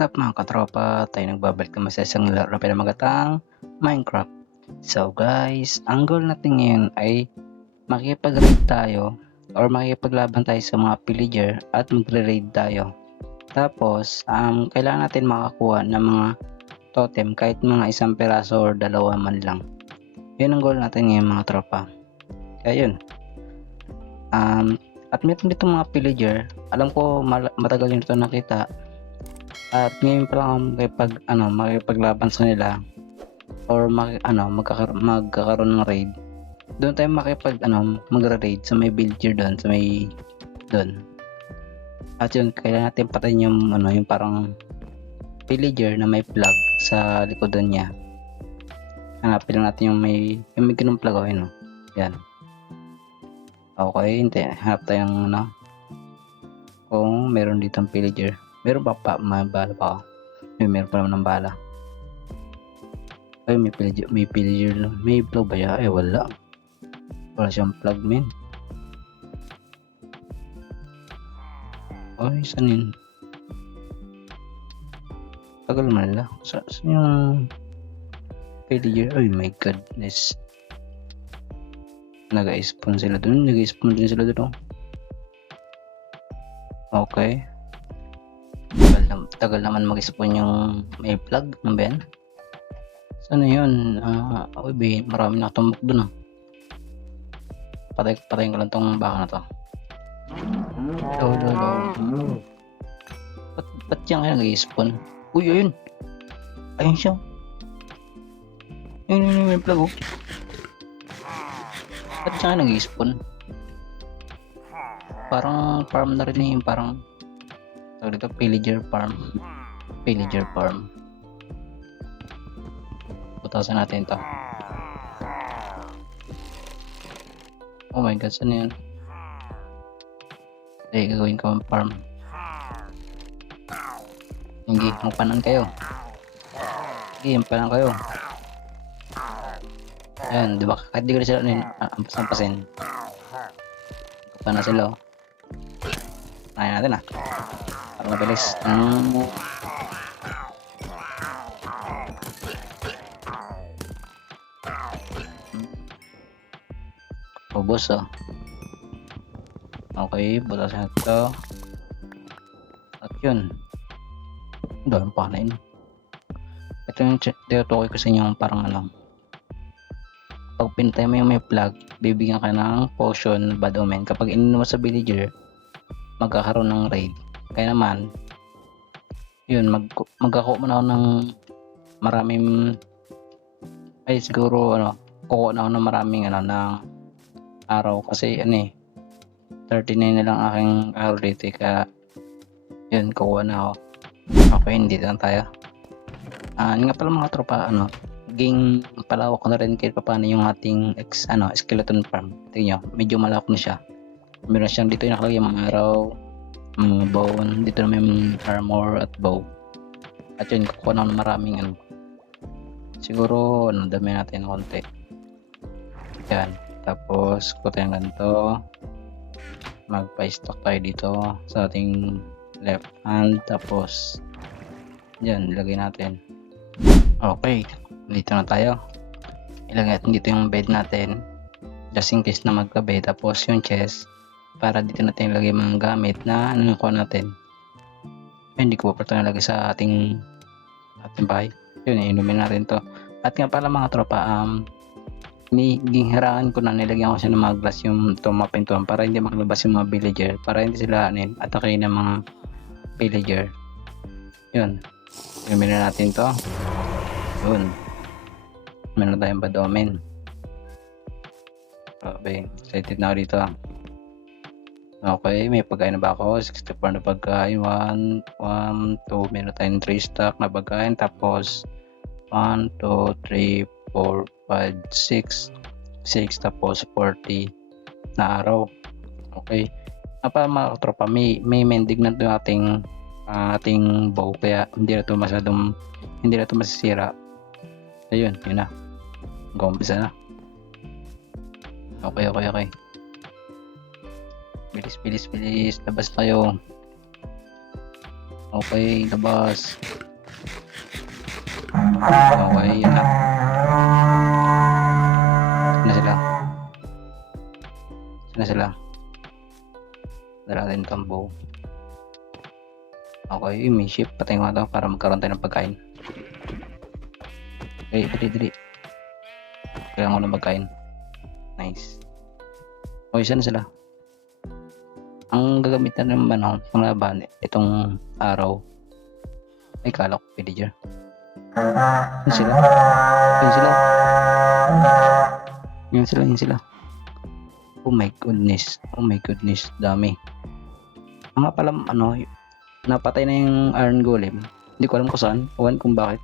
What's up mga katropa? Tayo nagbabalik naman sa isang laro na pinamagatang Minecraft. So guys, ang goal natin ngayon ay makikipag-raid tayo or makikipaglaban tayo sa mga pillager at magre-raid tayo. Tapos, kailangan natin makakuha ng mga totem kahit mga isang peraso or dalawa man lang. Yun ang goal natin ngayon mga tropa. Kaya yun. At meron dito mga pillager. Alam ko matagal yun ito nakita. At ngayon pa lang makipaglaban sa nila or magkakaroon ng raid. Doon tayo magre-raid sa may villager doon, sa may doon. At yun, kailangan natin patayin yung parang villager na may plug sa likodan niya. Hanapin lang natin yung may ganung plug no. Yan. Okay, hanap tayong kung meron ditong villager. Meron pa may bala pa. Meron pa naman ng bala. Ay, may pillager. May plug ba ya? Wala. Wala siyang plug, men. Ay, saan yun? Tagal man nila. Saan yung pillager? Ay, my goodness. Nag-spawn sila dun. Nag-spawn din sila dun. Okay. Tagal naman mag-spawn yung may plug ng Ben. Sana yun? Marami na tumbok dun. Patayin ko lang tong baka na to. Ba't yan kaya nag-spawn? Uy, ayun. Ayun siya. Ayun may plug oh. Ba't siya nag-spawn? Parang farm na rin parang dito, pillager farm. Putasan natin to. Oh my god, saan yan? Gagawin ko ang farm. Hindi, magpanan kayo. Ayan, diba? Kahit di ko na sila ampasin. Magpanan na sila. Kaya natin para mabilis. Ubos Okay, butasan ito. At yun. Dami pa na yun. Ito yung tinutukoy ko sa inyo parang pag pinatay mo yung may plug, bibigyan ka ng potion bad omen. Kapag ininom mo sa villager, magkakaroon ng raid. Kaya naman yun, magkakakuha mo na ako ng maraming siguro kukuha na ako ng maraming ng araw kasi 39 na lang aking araw dito kaya yun, kukuha na ako. Okay, hindi lang tayo. Nga pala mga tropa, ging palawak ko na rin kahit paano yung ating skeleton farm. Tingnan nyo, medyo malawak na siya. Meron siyang dito yung nakalagay mga araw, mga bone, dito na may armor at bow. At yun, kukuha na maraming siguro dami natin konti. Yan, tapos kukuha tayo ganito. Magpa-stock tayo dito sa ating left hand, tapos yan, ilagay natin. Okay, dito na tayo. Ilagay natin dito yung bed natin just in case na magka-bed, tapos yung chest para dito natin ilagay mga gamit na nakuha natin. Hindi ko pa ito nalagay sa ating bahay. Yun, inumin natin to. At nga pala mga tropa, giniharaan ko na, nilagyan ko siya ng mga glass yung mga pintuan para hindi makalabas yung mga villager, para hindi sila atakin ng mga villager. Yun, inumin na natin to. Yun, meron tayong bad omen. Okay, excited na ako dito. Okay, may pagkain na ba ako? 64 na pagkain. 1, 2, meron tayong 3 stock na pagkain. Tapos 1, 2, 3, 4, 5, 6, tapos 40 na araw. Okay, mga tropa, may mendig na ito ating bow, kaya hindi na ito masisira. Ayun, yun na. Gumpisa na. Okay. Bilis. Labas tayo. Okay, labas. Okay, yan na. Saan na sila? Dala natin itong bow. Okay, may ship. Patayin ko na ito para magkaroon tayo ng pagkain. Okay, dali. Kailangan ko ng pagkain. Nice. Okay, saan na sila? Ang gagamitan naman ng panglaban, itong araw. Ay, kala ko villager. Yan sila. Yan sila. Oh my goodness, dami. Nga pala, napatay na yung iron golem. Hindi ko alam kung saan, kung bakit.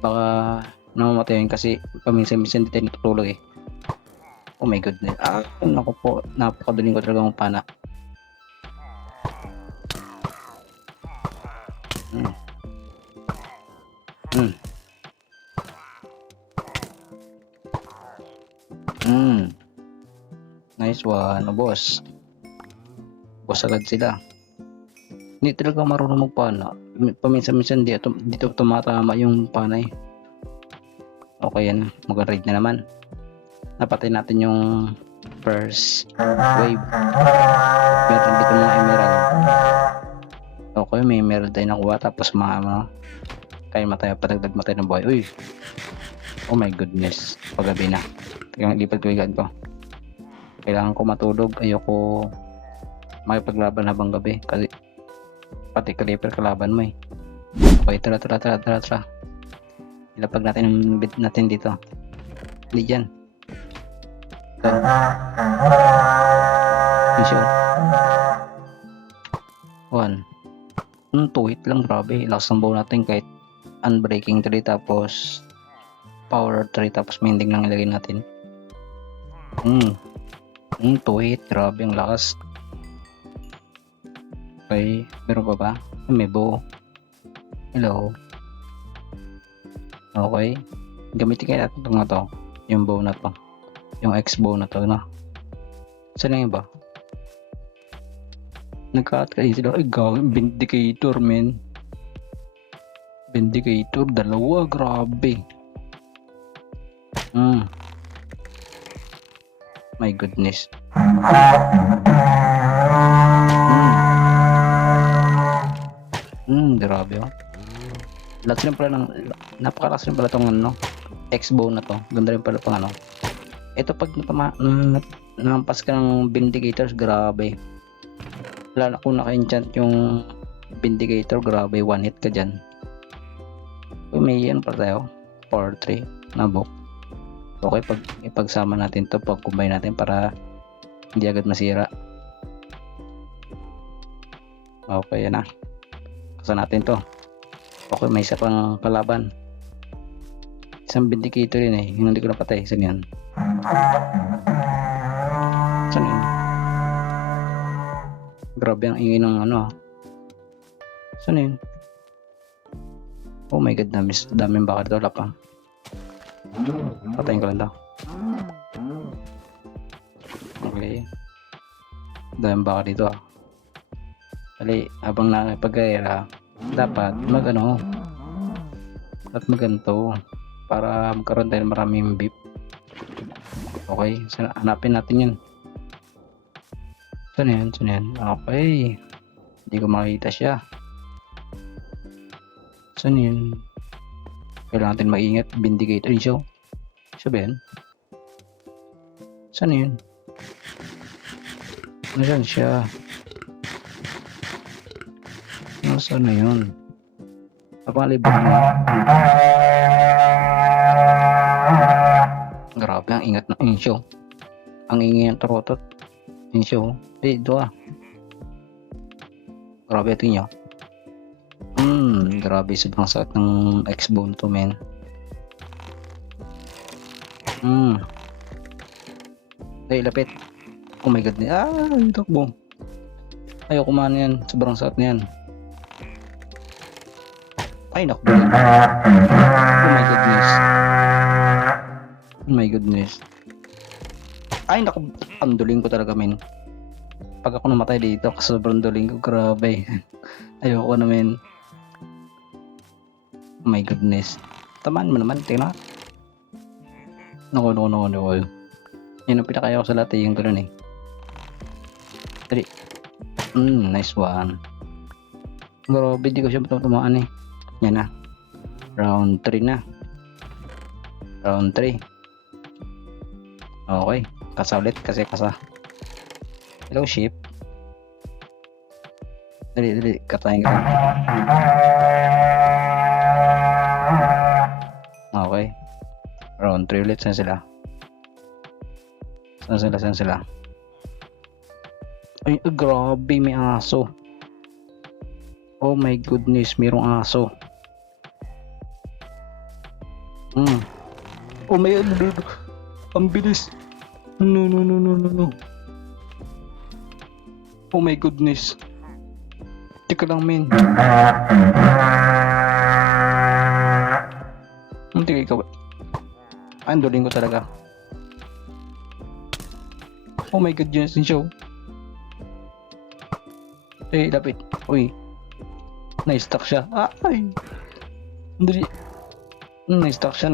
Baka namamatay yun kasi paminsan-minsan di tayo natutulog eh. Oh my goodness. Naku po, napakaduling ko talaga ng pana. Nice one, boss. Boss agad sila. Hindi talaga marunong magpana. Paminsan-minsan dito tumatama yung panay. Okay yan, mag-raid na naman. Napatay natin yung first wave. Meron dito mga emerald. Okay, may emerald tayo nakuha. Tapos mga kaya matay, padagdag matay ng buhay. Uy! Oh my goodness. Paggabi na. Tingnan, lipat ko yung ko. Kailangan ko matulog. Ayoko makipaglaban habang gabi. Kasi pati kaliper kalaban mo eh. Okay, tara. Ilapag natin ang bit natin dito. Hindi dyan. Mission 1. 2 hit lang, grabe. Lakas ng bow natin kahit unbreaking 3 tapos power 3 tapos mending lang ilagay natin. 2 hit, grabe ang lakas. Okay, meron pa ba? May bow. Hello. Okay, gamitin kaya natin itong to, yung bow na to, yung X bow na to, no? Saan na yun ba? Nagka-cut kayo sila. Ay, gawin, Vindicator, men. Vindicator, dalawa, grabe. My goodness. Grabe, oh. Lakas rin pala napakalakas rin pala itong X-bow na to. Ganda rin pala itong ito pag nampas ka ng Vindicators, grabe. Lalo kung naka-enchant yung Vindicator, grabe, one hit ka dyan. May yan pa tayo, power 3 na book. Okay, ipagsama natin to, pag combine natin para hindi agad masira. Okay, yan na. Kasa natin to. Okay, may isa pang kalaban. Isang Vindicator yun eh. Yung hindi ko napatay. Saan yan? Saan yun? Grabe ang ingay ng Saan yun? Oh my god, daming baka dito. Wala pa. Patayin ko lang daw. Okay. Daming baka dito Dali, habang nakipag-gaira, dapat maganto para magkaroon tayo maraming beef. Okay, hanapin natin yun. Saan yan? Okay, hindi ko makita siya. Saan yun? Kailangan natin maingat. Vindicator yun siya. Siya ba yan? Saan yun? Nasaan siya? Nasaan na yun? Napakaliban mo. Grabe, ang ingat ng insyo. Ang ingay ng trotot. Insyo. Ito grabe ito nyo. Grabe, sobrang sakit ng X-bone to, men. Ay, lapit. Oh my god. Yung takbo. Ayaw kumain yan. Sobrang sakit na yan. Ay, naku. Oh my goodness. Ay, naku. Ang duling ko talaga, men. Pag ako namatay dito, sobrang duling ko. Grabe. Ayoko na, men. Oh my goodness. Tamaan mo naman, tingnan. Naku. Yun ang pinakaya ko sa lahat yung gano'n eh. Dali. Nice one. Grabe, di ko siya matutumaan eh. Yan na. Round 3 na. Round 3. Okay. Kasa ulit kasi kasa. Hello, ship. Dali. Katayin ka. Okay. Round 3 ulit. Saan sila? Ay, grabe, may aso. Oh my goodness, mayroong aso. Oh my god, ang bilis. No. Oh my goodness. Teka lang, men. Hindi ka ikaw. Anduling ko talaga. Oh my god, Jensen show. Lapit. Uy. Na-stuck siya. Ay. Dali. Na-stuck siya.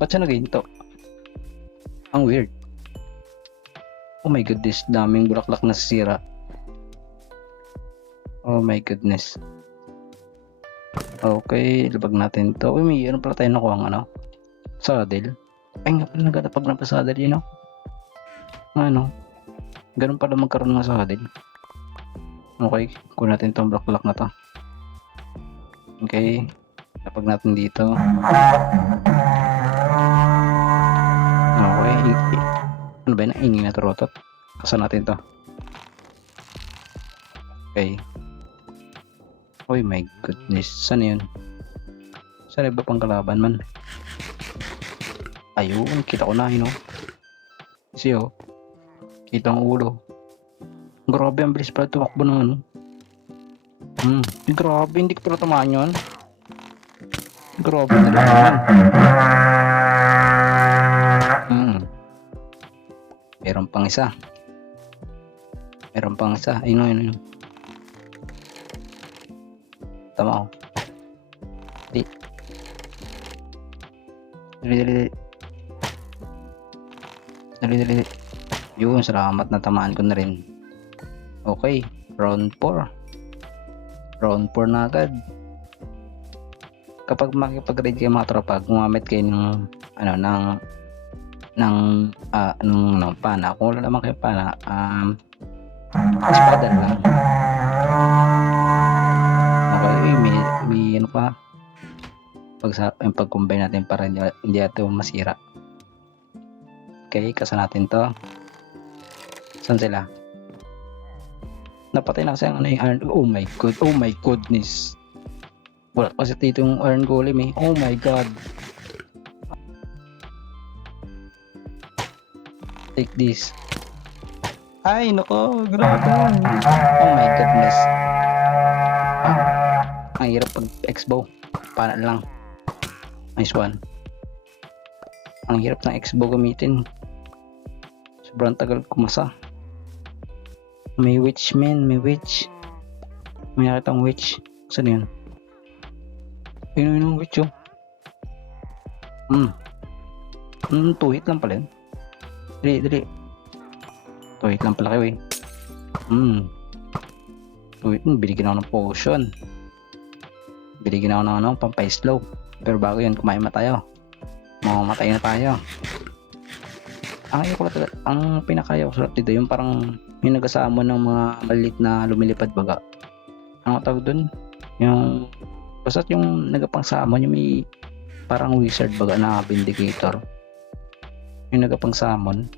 Ba't siya nag-hinto? Ang weird. Oh my goodness. Daming bulaklak na sira. Oh my goodness. Okay. Labag natin to. Uy, may ano pala tayo nakuha ang ano? Saddle. Ay nga pala nagatapag na pa saddle yun, no? Ano? Ganun pala magkaroon ng saddle. Okay, kunin natin itong bulaklak na to. Okay, lapag natin dito. Okay, ano ba yun? Ingin na turotot. Kasa natin to. Okay. Oh my goodness, saan yun? Saan iba pang kalaban man? Ayun, kita ko na yun, oh. Kasi oh, kita ang ulo. Grabe, ang bilis pala tumakbo ng ano. Grabe, hindi ko pala tamaan yun. Grabe, Meron pang isa. Ayun. Tama ako. Dali. Yun, salamat na tamaan ko na rin. Okay, round 4 na agad. Kapag makipag-raid kayo mga tropa, gumamit kayo ng pana. Kung wala naman kayo pana, espada lang. Okay, may ano pa, pag-combine natin para hindi ito masira. Okay, kasa natin to. Saan sila? Napatay na kasi ang iron. Oh my goodness. Wala kasi dito yung iron golem eh. Oh my god. Take this. Ay nako, grabe. Oh my goodness. Ang hirap pag X-bow. Paano lang. Nice one. Ang hirap ng X-bow gamitin. Sobrang tagal kumasa. May witch, man. May nakitang witch. Saan yun? Ayun yung witch, oh. Tuhit lang pala yun. Dali. Tuhit lang pala kayo, eh. Tuhit. Binigyan ako ng potion. Binigyan ako ng pampay-slow. Pero bago yun, kumain na tayo. Mamamatay na tayo. Ang pinakaya ko sa dito, yung parang yung nag-asama ng mga maliit na lumilipad baga. Ano tawag dun? Yung basta't yung nagapang-summon, yung may parang wizard baga na vindicator. Yung nagapang-summon.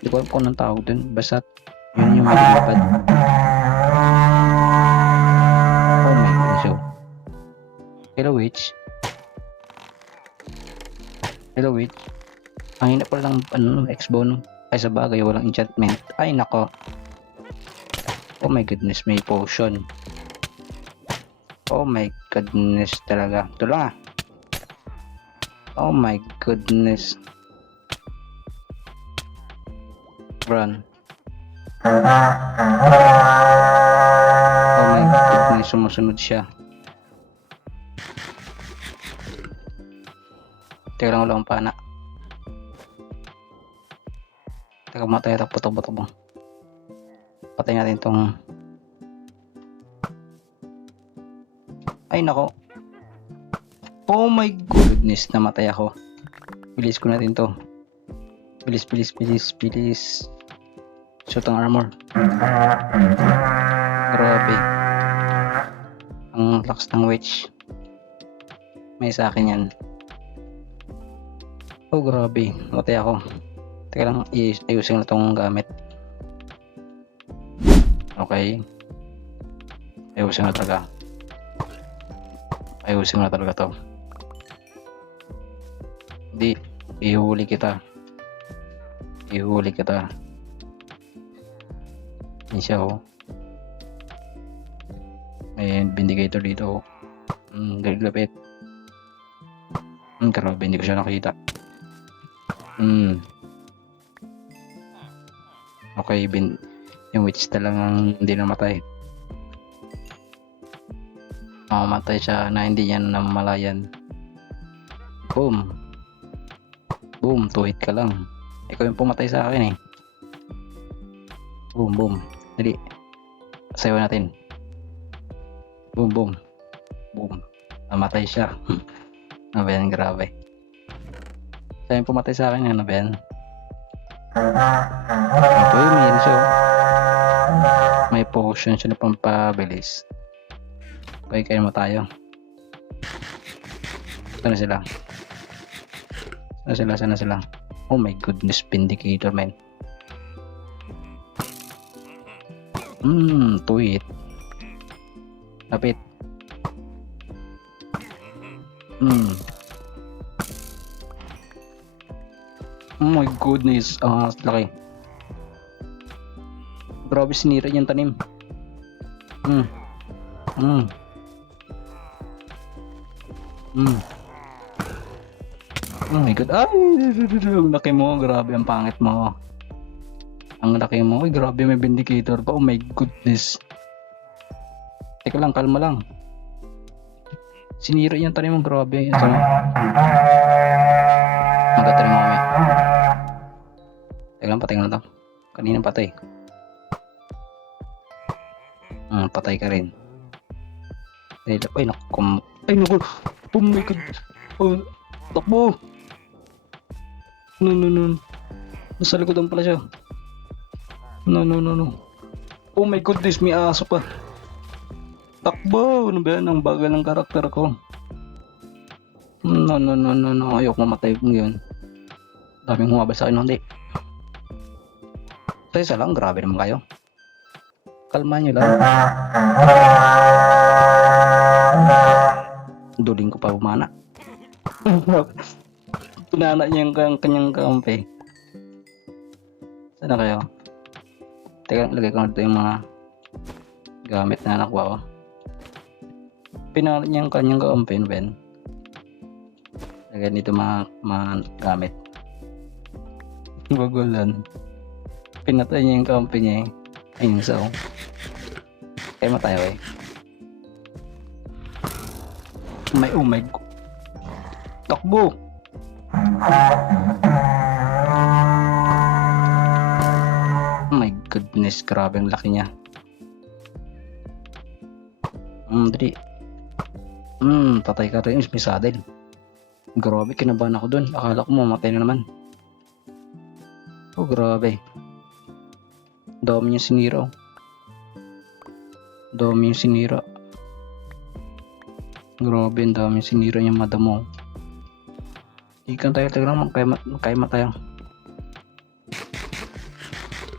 Hindi ko alam kung anong tawag dun. Basta't yun yung malilipad. Oh my goodness. So, hello witch. Ang hina pa lang X-bow no. Ay sa bagay, walang enchantment. Ay nako. Oh my goodness, may potion. Oh my goodness talaga. Ito lang ah. Oh my goodness. Run. Oh my goodness, sumusunod siya. Teka lang, wala akong pana. Teka, matay ito. Puto. Patay natin tong... Ay, nako. Oh my goodness, namatay ako. Bilis ko natin to. Bilis. Shoot ang armor. Grabe. Ang lakas ng witch. May sa akin yan. Oh, grabe. Matay ako. Teka lang, ayusin na tong gamit. Okay. Ayusin na talaga to. Hindi. Ihuli kita. Yan siya, oh. May vindicator dito, oh. Lapit. Grabe, hindi ko siya nakita. Okay, yung witch talagang hindi namatay. Mamatay siya na hindi niya namalayan. Boom, 2 hit ka lang. Ikaw yung pumatay sa akin, eh. Boom. Dali. Sayaw natin. Boom. Namatay siya. Ano ba yan? Grabe. Siya yung pumatay sa akin. Ano ba yan? Ito yung meron siya. May potion siya na pampabilis. Okay, kaya mo tayo. Sana sila. Oh my goodness, vindicator, man. 2 hit. Lapit. Oh my goodness. Laki. Grabe, sinira yung tanim. Oh my god. Ay, ang laki mo. Grabe, ang pangit mo. Ang laki mo. Ay, grabe, may vindicator pa. Oh my goodness. Teka lang, kalma lang. Sinira yung tanim mo. Grabe. Magkatanim mo kami. Teka lang, patay ka na to. Kanina patay. Patay ka rin. Ay, naku. Oh my god. Oh, takbo. No. Nasa likodan pala siya. No. Oh my goodness, may aso pa. Takbo. Ano ba yan? Ang bagal ng karakter ko. No. Ayoko mamatay kung yun. Daming humabal sa akin. Hindi. Sa isa lang, grabe naman kayo. Kalma nyo lang. Duling ko pa umana. Pinana niya yung kanyang kampi. Sana kayo? Teka, lagay ko na ito yung mga gamit na nakuha ko. Pinana niya yung kanyang kampi, Ben. Lagay nito mga gamit. Bagulan. Pinatay niya yung kampi niya, eh. Ayun, so. Kaya matayo, eh. Oh my god. Takbo. Oh my goodness, grabe ang laki niya. Dali. Patay ka rin, may saddle. Grabe, kinabahan ako dun. Akala ko mamatay na naman. Oh, grabe. Dami niya sinira. Grabe, ang dami sinira niya, madamo. Ikan tayo lang, kaya matayo.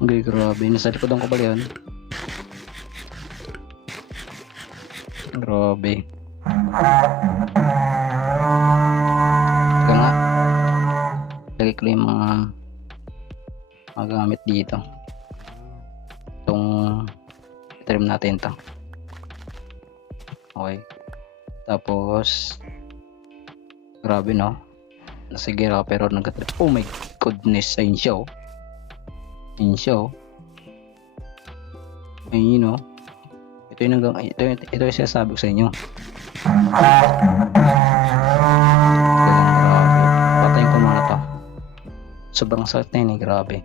Okay, grabe. Nasa likodan ko pala yun. Grabe. Ika nga. Lagay ko yung mga gamit dito. Itong trim natin ito. Okay. Tapos grabe, no? Nasa gira pero nag-trip. Oh my goodness, ayun siya, oh. Ayun, no? Ito yung sinasabi ko sa inyo. Grabe. sobrang sakit na yun eh, grabe.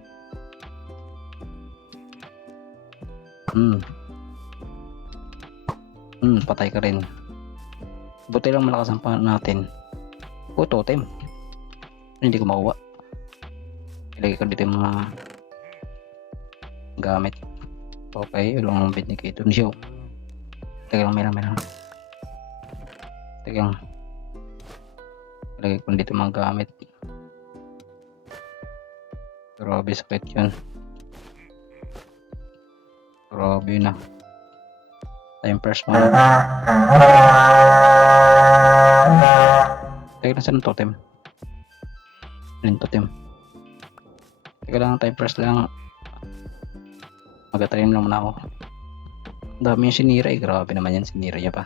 Patay ka rin. Buti lang malakas ang pan natin. Totem. Hindi ko makuha. Ilagay ko dito yung mga gamit. Okay, ulong ng bit ni Kito Show. Teka lang, may lang. Teka lang. Ilagay ko dito mga gamit. Grabe, sakit yun. Grabe na. Time first mo. Teka lang, saan ang totem? Yung totem. Teka lang, time first lang. Mag-atrim lang muna ako. Ang dami yung sinira eh. Grabe naman yan, sinira niya pa.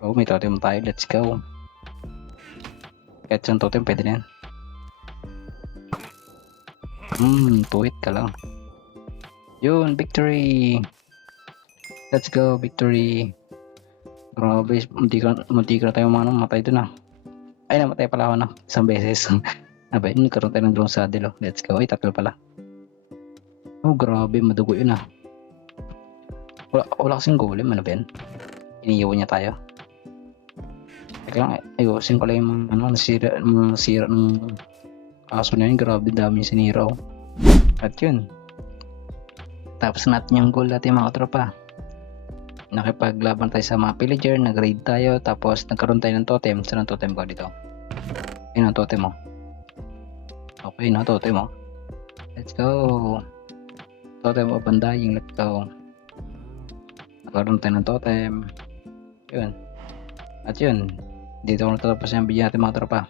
Oh, may totem tayo. Let's go. Kahit saan totem, pwede na yan. Tuwit ka lang. Yun, victory! Let's go, victory! Grabe, munti ka na tayo matay dun ah. Ay, namatay pala ako na. Isang beses. Abay, nagkaroon tayo ng drone saddle oh. Let's go. Ay, tatlo pala. Oh, grabe, madugo yun ah. Wala kasing golem, ano ba yan? Iniiwan niya tayo. Teka lang, ayusin ko lang yung nasira ng kaso na yun. Grabe, dami yung sinira oh. At yun, tapos natin yung goal natin mga tropa. Nakipaglaban tayo sa mga pillager, nag-raid tayo, tapos nagkaroon tayo ng totem. Saan ang totem ko dito? Yun ang totem mo. Okay na, totem mo. Let's go. Totem o bandaying, let's go. Nagkaroon tayo ng totem. Yun. At yun, dito ko natapos yung video natin mga tropa.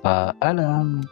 Paalam.